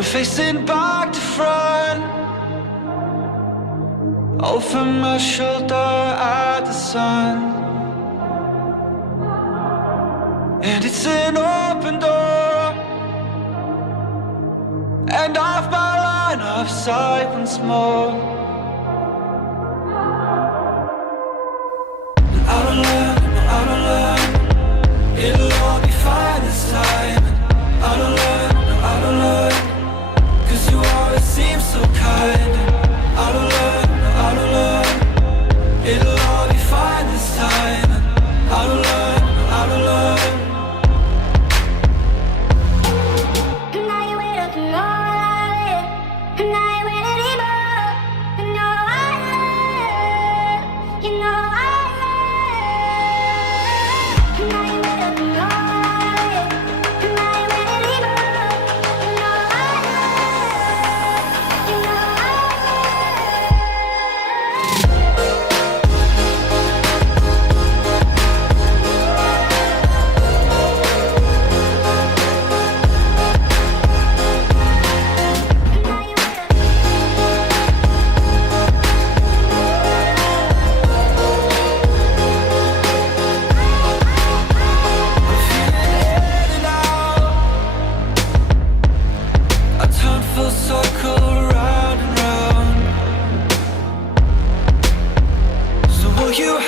I'm facing back to front, over my shoulder at the sun. And it's an open door, and off my line of sight once more. And I don't learn, it'll all be fine this time. I don't learn, cause you always seem so kind. I don't learn, it'll all be fine this time. I don't learn. You